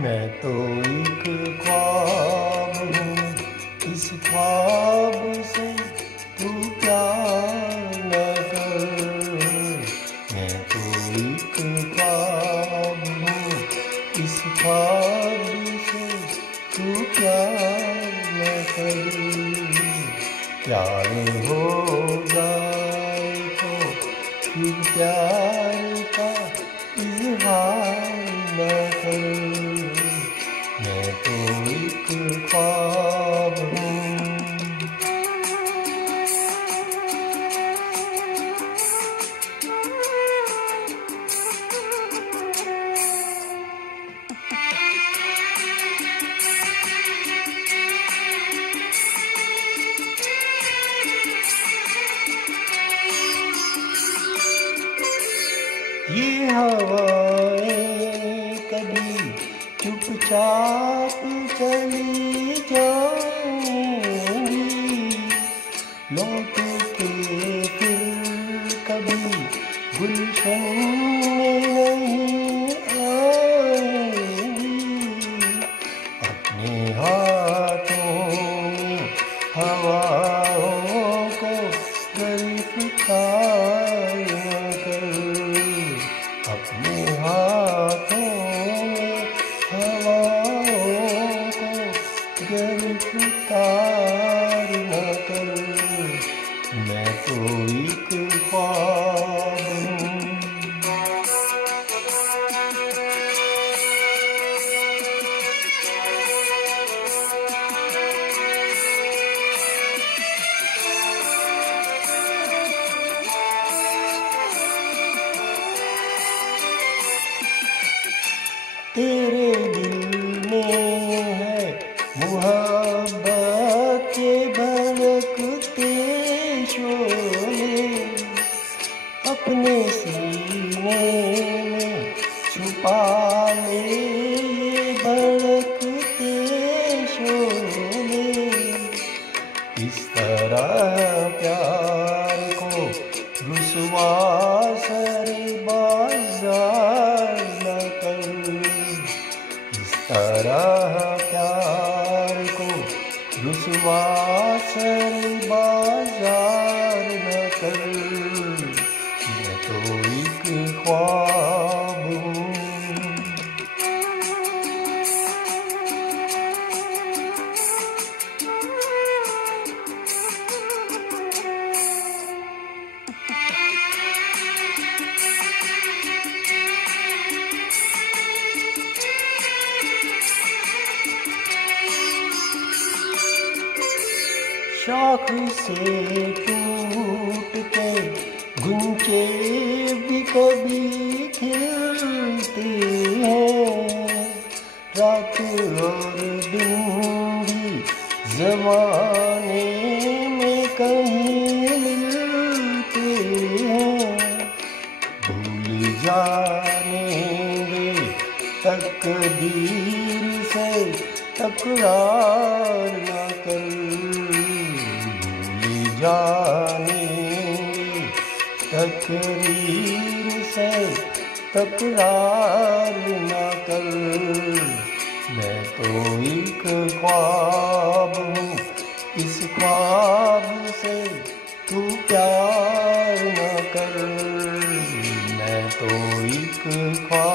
मैं तो एक ख्वाब हूँ, इस ख्वाब से तू प्यार न कर। मैं तो एक ख्वाब हूँ, इस ख्वाब से तू प्यार न कर। प्यार हो जाए तो फिर प्यार का इजहार न कर। मैं तो एक ख्वाब हूँ। ये हवाएं कभी चुपचाप चली जाएंगी, लौट के फिर कभी गुलशन में नहीं आएंगी। अपने हाथों में हवाओं को गिरफ्तार न कर। अपने हाथों में हवाओं को गिरफ्तार न कर। मैं तो एक ख्वाब हूँ। तेरे दिल में है मुहब्बत के भड़कते शोले, अपने सीने में छुपा ले ये भड़कते शोले। इस तरह प्यार को रुसवा सरे बाजार न कर। इस तरह प्यार को रुसवा सरे बाजार न कर। मैं तो एक ख्वाब हूँ। शाख से टूट के गुंचे भी कभी खिलते हैं, रात और दिन भी ज़माने में कहीं मिलते हैं। भूल जाएंगे तकदीर से तकरार न कर। जानेंगे तकदीर से तकरार न कर। मैं तो एक ख्वाब हूँ, इस ख्वाब से तू प्यार न कर। मैं तो एक ख्वाब